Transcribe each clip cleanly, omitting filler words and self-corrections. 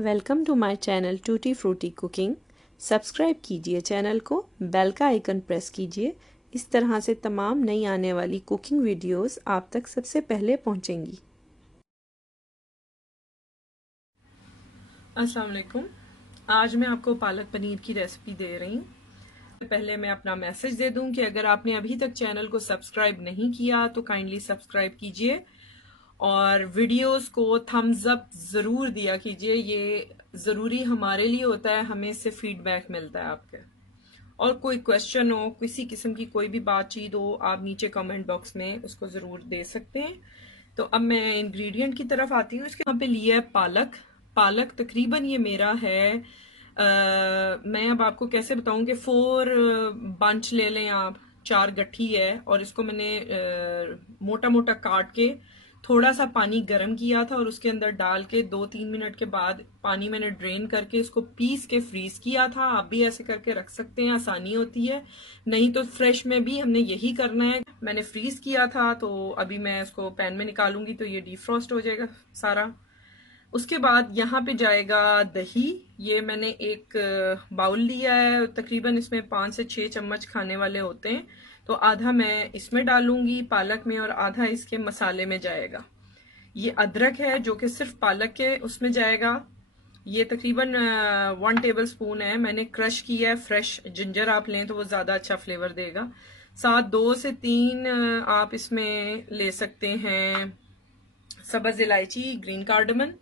Welcome to my channel tutti frutti cooking. Subscribe कीजिए channel को, bell का icon press कीजिए। इस तरह से तमाम नई आने वाली कुकिंग वीडियोस आप तक सबसे पहले पहुंचेंगी। अस्सलाम वालेकुम। आज मैं आपको पालक पनीर की रेसिपी दे रही हूँ। पहले मैं अपना मैसेज दे दूं कि अगर आपने अभी तक चैनल को सब्सक्राइब नहीं किया तो काइंडली सब्सक्राइब कीजिए और वीडियोस को थम्स अप ज़रूर दिया कीजिए। ये ज़रूरी हमारे लिए होता है, हमें इससे फीडबैक मिलता है आपके। और कोई क्वेश्चन हो, किसी किस्म की कोई भी बातचीत हो, आप नीचे कमेंट बॉक्स में उसको ज़रूर दे सकते हैं। तो अब मैं इंग्रेडिएंट की तरफ आती हूँ। इसके यहाँ पे लिया है पालक तकरीबन ये मेरा है मैं अब आपको कैसे बताऊं कि 4 बंच ले लें आप, 4 गट्ठी है। और इसको मैंने मोटा मोटा काट के थोड़ा सा पानी गर्म किया था और उसके अंदर डाल के 2-3 मिनट के बाद पानी मैंने ड्रेन करके इसको पीस के फ्रीज किया था। आप भी ऐसे करके रख सकते हैं, आसानी होती है। नहीं तो फ्रेश में भी हमने यही करना है। मैंने फ्रीज किया था तो अभी मैं इसको पैन में निकालूंगी तो ये डीफ्रॉस्ट हो जाएगा सारा। उसके बाद यहाँ पे जाएगा दही। ये मैंने एक बाउल लिया है, तकरीबन इसमें 5 से 6 चम्मच खाने वाले होते हैं। तो आधा मैं इसमें डालूंगी पालक में और आधा इसके मसाले में जाएगा। ये अदरक है जो कि सिर्फ पालक के उसमें जाएगा। ये तकरीबन 1 टेबल स्पून है, मैंने क्रश किया है। फ्रेश जिंजर आप लें तो वो ज्यादा अच्छा फ्लेवर देगा। साथ 2 से 3 आप इसमें ले सकते हैं सब्ज इलायची, ग्रीन कार्डमन।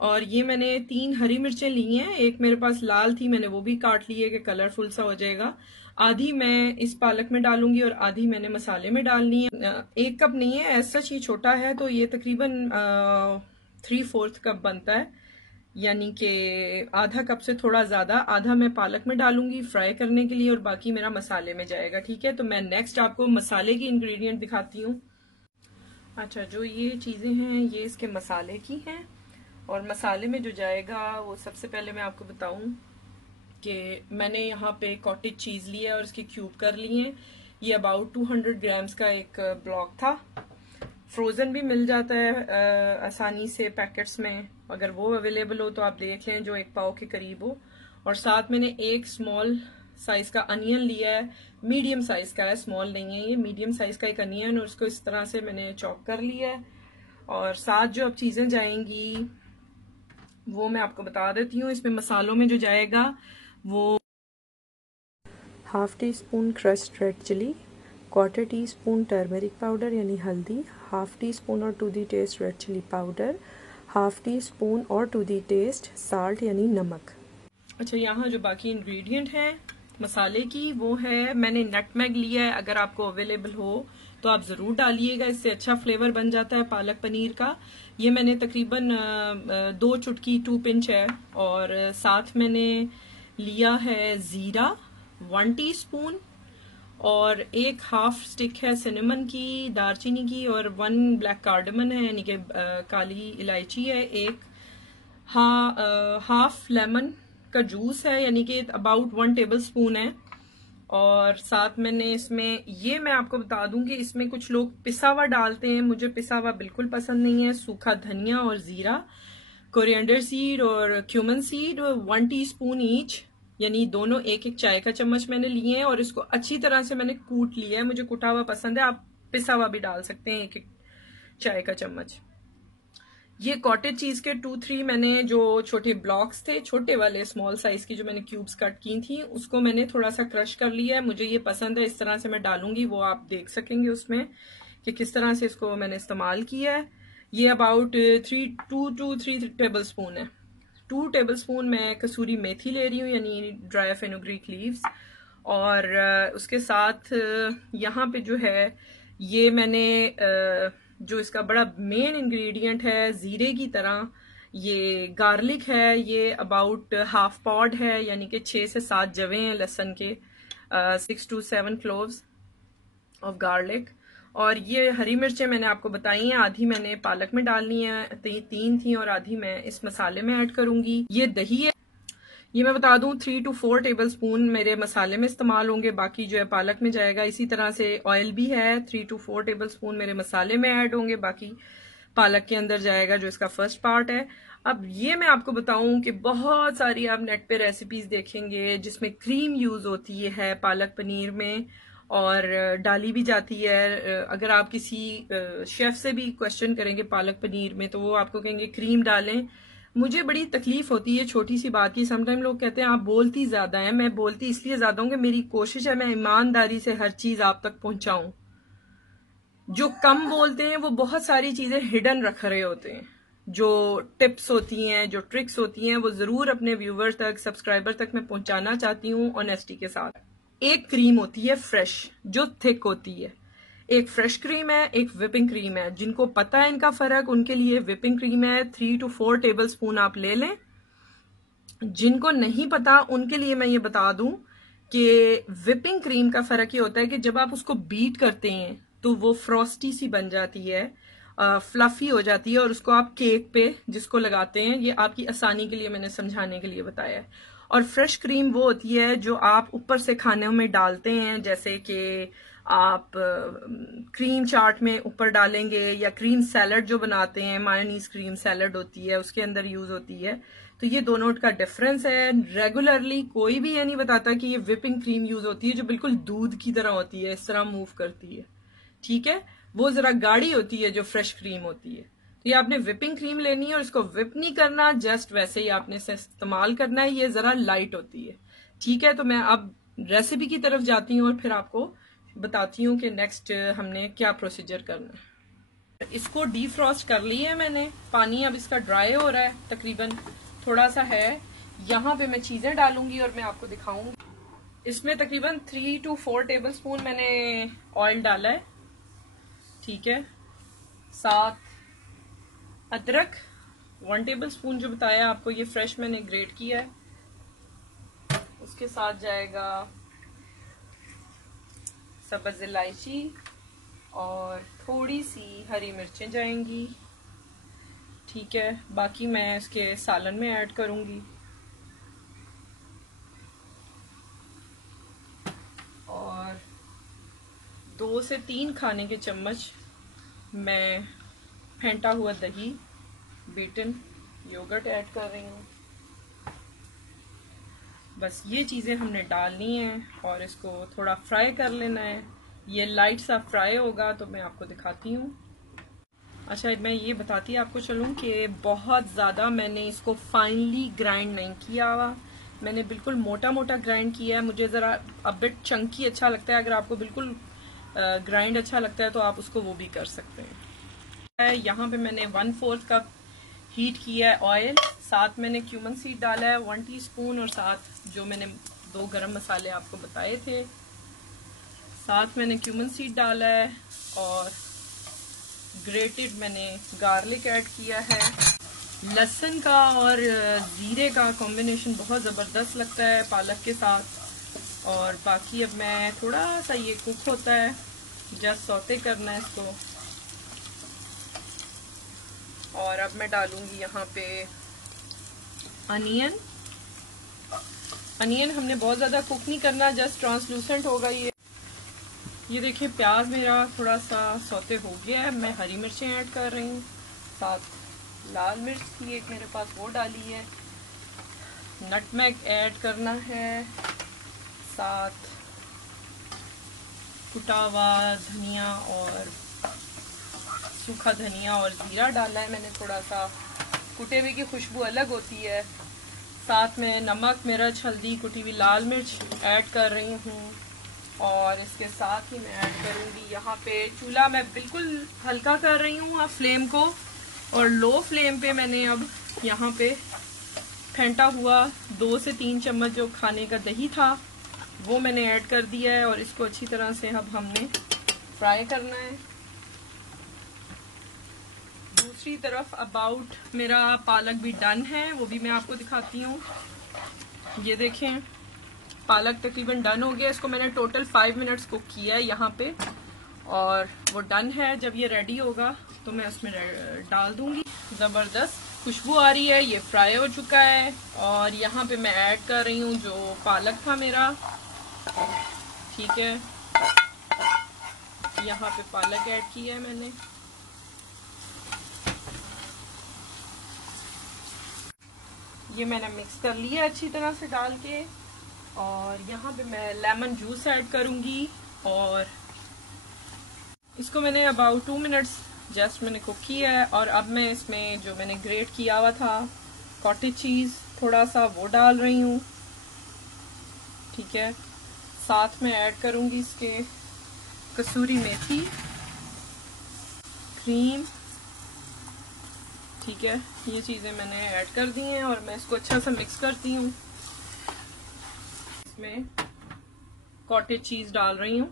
और ये मैंने 3 हरी मिर्चें ली हैं, एक मेरे पास लाल थी, मैंने वो भी काट ली है कि कलरफुल सा हो जाएगा। आधी मैं इस पालक में डालूंगी और आधी मैंने मसाले में डालनी है। 1 कप नहीं है, ऐसा ही छोटा है, तो ये तकरीबन 3/4 कप बनता है, यानी कि आधा कप से थोड़ा ज्यादा। आधा मैं पालक में डालूंगी फ्राई करने के लिए और बाकी मेरा मसाले में जाएगा। ठीक है, तो मैं नेक्स्ट आपको मसाले की इंग्रेडिएंट दिखाती हूँ। अच्छा, जो ये चीजें हैं ये इसके मसाले की हैं। और मसाले में जो जाएगा वो सबसे पहले मैं आपको बताऊं कि मैंने यहाँ पे कॉटेज चीज लिया है और इसके क्यूब कर लिए हैं। ये अबाउट 200 ग्राम्स का एक ब्लॉक था। फ्रोजन भी मिल जाता है आसानी से पैकेट्स में, अगर वो अवेलेबल हो तो आप देख लें जो 1 पाव के करीब हो। और साथ मैंने एक स्मॉल साइज का अनियन लिया है, मीडियम साइज का है, स्मॉल नहीं है ये, मीडियम साइज का एक अनियन, और उसको इस तरह से मैंने चॉप कर लिया है। और साथ जो अब चीजें जाएंगी वो मैं आपको बता देती हूँ। इसमें मसालों में जो जाएगा वो 1/2 teaspoon crushed red chilli, 1/4 teaspoon turmeric powder यानी हल्दी, 1/2 टीस्पून और to the taste red chilli powder, 1/2 teaspoon और टू दी टेस्ट साल्ट यानी नमक। अच्छा, यहाँ जो बाकी इंग्रेडिएंट हैं मसाले की वो है, मैंने नटमेग लिया है, अगर आपको अवेलेबल हो तो आप जरूर डालिएगा, इससे अच्छा फ्लेवर बन जाता है पालक पनीर का। ये मैंने तकरीबन 2 चुटकी 2 पिंच है। और साथ मैंने लिया है जीरा 1 टीस्पून और 1 हाफ स्टिक है सिनेमन की, दालचीनी की, और 1 ब्लैक कार्डमन है यानी कि काली इलायची है। 1 हाफ लेमन का जूस है यानी कि अबाउट 1 टेबल स्पून है। और साथ मैंने इसमें, ये मैं आपको बता दूं कि इसमें कुछ लोग पिसा हुआ डालते हैं, मुझे पिसा हुआ बिल्कुल पसंद नहीं है। सूखा धनिया और जीरा, कोरिएंडर सीड और क्यूमन सीड 1 टीस्पून ईच, यानी दोनों 1-1 चाय का चम्मच मैंने लिए हैं। और इसको अच्छी तरह से मैंने कूट लिया है, मुझे कुटा हुआ पसंद है, आप पिसा हुआ भी डाल सकते हैं 1-1 चाय का चम्मच। ये कॉटेज चीज के 2-3 मैंने जो छोटे ब्लॉक्स थे, छोटे वाले स्मॉल साइज की जो मैंने क्यूब्स कट की थी, उसको मैंने थोड़ा सा क्रश कर लिया है। मुझे ये पसंद है, इस तरह से मैं डालूंगी, वो आप देख सकेंगे उसमें कि किस तरह से इसको मैंने इस्तेमाल किया है। ये अबाउट 2 to 3 टेबल स्पून है। 2 टेबल स्पून मैं कसूरी मेथी ले रही हूँ यानी ड्राई फेनुग्रीक लीव्स। और उसके साथ यहाँ पे जो है ये मैंने जो इसका बड़ा मेन इंग्रेडिएंट है जीरे की तरह, ये गार्लिक है। ये अबाउट हाफ पॉड है यानी कि 6 से 7 जवे हैं लहसुन के, 6 to 7 क्लोव्स ऑफ गार्लिक। और ये हरी मिर्चें मैंने आपको बताई हैं, आधी मैंने पालक में डालनी है, 3 थी, और आधी मैं इस मसाले में ऐड करूंगी। ये दही है, ये मैं बता दूं 3 to 4 टेबल स्पून मेरे मसाले में इस्तेमाल होंगे, बाकी जो है पालक में जाएगा। इसी तरह से ऑयल भी है, 3 to 4 टेबल स्पून मेरे मसाले में ऐड होंगे, बाकी पालक के अंदर जाएगा जो इसका फर्स्ट पार्ट है। अब ये मैं आपको बताऊं कि बहुत सारी आप नेट पे रेसिपीज देखेंगे जिसमें क्रीम यूज होती है पालक पनीर में, और डाली भी जाती है। अगर आप किसी शेफ से भी क्वेश्चन करेंगे पालक पनीर में तो वो आपको कहेंगे क्रीम डालें। मुझे बड़ी तकलीफ होती है छोटी सी बात की। समटाइम लोग कहते हैं आप बोलती ज्यादा हैं। मैं बोलती इसलिए ज्यादा हूं कि मेरी कोशिश है मैं ईमानदारी से हर चीज आप तक पहुंचाऊं। जो कम बोलते हैं वो बहुत सारी चीजें हिडन रख रहे होते हैं। जो टिप्स होती हैं, जो ट्रिक्स होती हैं, वो जरूर अपने व्यूवर तक, सब्सक्राइबर तक मैं पहुंचाना चाहती हूँ ऑनेस्टी के साथ। एक क्रीम होती है फ्रेश, जो थिक होती है। एक फ्रेश क्रीम है, एक विपिंग क्रीम है। जिनको पता है इनका फर्क, उनके लिए विपिंग क्रीम है 3 to 4 टेबल स्पून आप ले लें। जिनको नहीं पता उनके लिए मैं ये बता दूं कि विपिंग क्रीम का फर्क ये होता है कि जब आप उसको बीट करते हैं तो वो फ्रॉस्टी सी बन जाती है, फ्लफी हो जाती है, और उसको आप केक पे जिसको लगाते हैं, ये आपकी आसानी के लिए मैंने समझाने के लिए बताया है। और फ्रेश क्रीम वो होती है जो आप ऊपर से खाने में डालते हैं, जैसे कि आप क्रीम चाट में ऊपर डालेंगे, या क्रीम सैलड जो बनाते हैं, मायोनीज क्रीम सैलड होती है, उसके अंदर यूज होती है। तो ये दोनों का डिफरेंस है। रेगुलरली कोई भी ये नहीं बताता कि ये विपिंग क्रीम यूज होती है जो बिल्कुल दूध की तरह होती है, इस तरह मूव करती है, ठीक है। वो जरा गाढ़ी होती है जो फ्रेश क्रीम होती है। तो ये आपने विपिंग क्रीम लेनी है और इसको विप नहीं करना, जस्ट वैसे ही आपने इसे इस्तेमाल करना है। ये जरा लाइट होती है, ठीक है। तो मैं अब रेसिपी की तरफ जाती हूँ और फिर आपको बताती हूँ कि नेक्स्ट हमने क्या प्रोसीजर करना है। इसको डीफ्रॉस्ट कर लिया है मैंने। पानी अब इसका ड्राई हो रहा है, तकरीबन थोड़ा सा है। यहाँ पे मैं चीजें डालूंगी और मैं आपको दिखाऊंगी। इसमें तकरीबन 3 to 4 टेबल स्पून मैंने ऑयल डाला है, ठीक है। साथ अदरक 1 टेबल स्पून जो बताया आपको, ये फ्रेश मैंने ग्रेट किया है। उसके साथ जाएगा सब्ज इलायची और थोड़ी सी हरी मिर्चें जाएंगी, ठीक है। बाकी मैं इसके सालन में ऐड करूंगी। और 2 से 3 खाने के चम्मच मैं फेंटा हुआ दही, बीटन योगर्ट ऐड कर रही हूँ। बस ये चीजें हमने डालनी है और इसको थोड़ा फ्राई कर लेना है। ये लाइट सा फ्राई होगा तो मैं आपको दिखाती हूँ। अच्छा, मैं ये बताती आपको चलूँ कि बहुत ज़्यादा मैंने इसको फाइनली ग्राइंड नहीं किया हुआ। मैंने बिल्कुल मोटा मोटा ग्राइंड किया है। मुझे ज़रा बिट चंकी अच्छा लगता है। अगर आपको बिल्कुल ग्राइंड अच्छा लगता है तो आप उसको वो भी कर सकते हैं। यहाँ पे मैंने 1/4 कप हीट किया है ऑयल। साथ मैंने क्यूमन सीड डाला है 1 टीस्पून, और साथ जो मैंने 2 गरम मसाले आपको बताए थे, साथ मैंने क्यूमन सीड डाला है। और ग्रेटेड मैंने गार्लिक ऐड किया है। लहसुन का और जीरे का कॉम्बिनेशन बहुत ज़बरदस्त लगता है पालक के साथ। और बाकी अब मैं थोड़ा सा ये कुक होता है, जस्ट सौते करना है इसको। और अब मैं डालूंगी यहाँ पे अनियन। अनियन हमने बहुत ज़्यादा कुक नहीं करना, जस्ट ट्रांसलूसेंट होगा ये देखिए प्याज मेरा थोड़ा सा सौते हो गया है। मैं हरी मिर्चें ऐड कर रही हूँ, साथ लाल मिर्च थी एक मेरे पास, वो डाली है। नटमेग ऐड करना है, साथ कुटा हुआ धनिया और सूखा धनिया और जीरा डाला है मैंने थोड़ा सा। कुटे हुए की खुशबू अलग होती है। साथ में नमक, मिर्च, हल्दी, कुटी हुई लाल मिर्च ऐड कर रही हूँ। और इसके साथ ही मैं ऐड करूंगी यहाँ पे, चूल्हा मैं बिल्कुल हल्का कर रही हूँ फ्लेम को, और लो फ्लेम पे मैंने अब यहाँ पे फेंटा हुआ 2 से 3 चम्मच जो खाने का दही था वो मैंने ऐड कर दिया है। और इसको अच्छी तरह से अब हमने फ्राई करना है। दूसरी तरफ अबाउट मेरा पालक भी डन है, वो भी मैं आपको दिखाती हूँ। ये देखें पालक तकरीबन डन हो गया। इसको मैंने टोटल 5 मिनट्स कुक किया है यहाँ पे, और वो डन है। जब ये रेडी होगा तो मैं उसमें डाल दूंगी। ज़बरदस्त खुशबू आ रही है, ये फ्राई हो चुका है। और यहाँ पे मैं ऐड कर रही हूँ जो पालक था मेरा, ठीक है। यहाँ पे पालक ऐड किया है मैंने। ये मैंने मिक्स कर लिया अच्छी तरह से डाल के, और यहाँ पे मैं लेमन जूस ऐड करूँगी। और इसको मैंने अबाउट 2 मिनट्स जस्ट मैंने कुक किया है। और अब मैं इसमें जो मैंने ग्रेट किया हुआ था कॉटेज चीज़ थोड़ा सा वो डाल रही हूँ, ठीक है। साथ में ऐड करूँगी इसके कसूरी मेथी, क्रीम, ठीक है। ये चीज़ें मैंने ऐड कर दी हैं और मैं इसको अच्छा सा मिक्स करती हूँ। इसमें कॉटेज चीज़ डाल रही हूँ।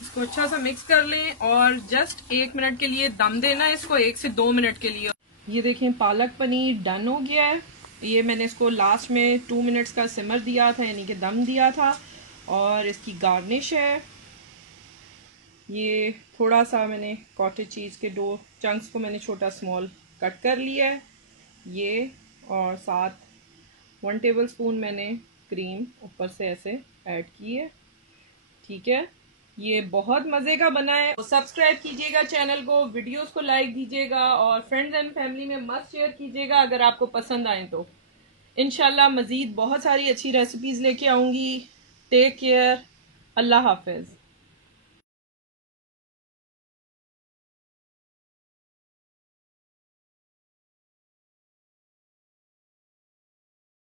इसको अच्छा सा मिक्स कर लें और जस्ट 1 मिनट के लिए दम देना है इसको, 1 से 2 मिनट के लिए। ये देखें पालक पनीर डन हो गया है। ये मैंने इसको लास्ट में 2 मिनट्स का सिमर दिया था, यानी कि दम दिया था। और इसकी गार्निश है, ये थोड़ा सा मैंने कॉटेज चीज़ के 2 चंक्स को मैंने छोटा स्मॉल कट कर लिया है ये, और साथ 1 टेबलस्पून मैंने क्रीम ऊपर से ऐसे ऐड की है, ठीक है। ये बहुत मज़े का बना है। तो सब्सक्राइब कीजिएगा चैनल को, वीडियोस को लाइक दीजिएगा और फ्रेंड्स एंड फैमिली में मस्ट शेयर कीजिएगा अगर आपको पसंद आए तो। इंशाल्लाह मज़ीद बहुत सारी अच्छी रेसिपीज़ लेके आऊँगी। टेक केयर, अल्लाह हाफिज़।